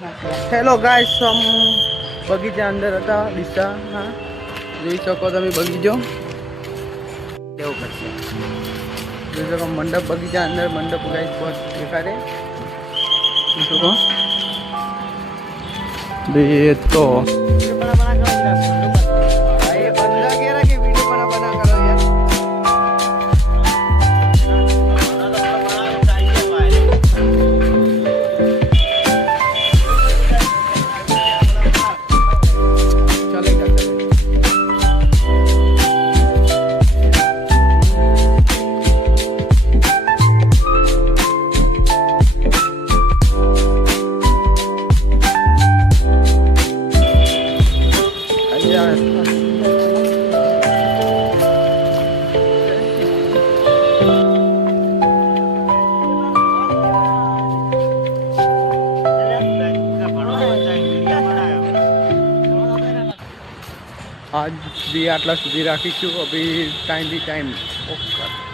Hello guys, हम બગીચા અંદર હતા દિશા. હા, જોઈ શકો તમે બગીચો કેવું કરશે. જોઈ શકો મંડપ, બગીચા અંદર મંડપ ગાઈસ બસ દેખાડે શકો બે તો आज भी आटला सुधी राखीशू. अभी टाइम भी टाइम ओके.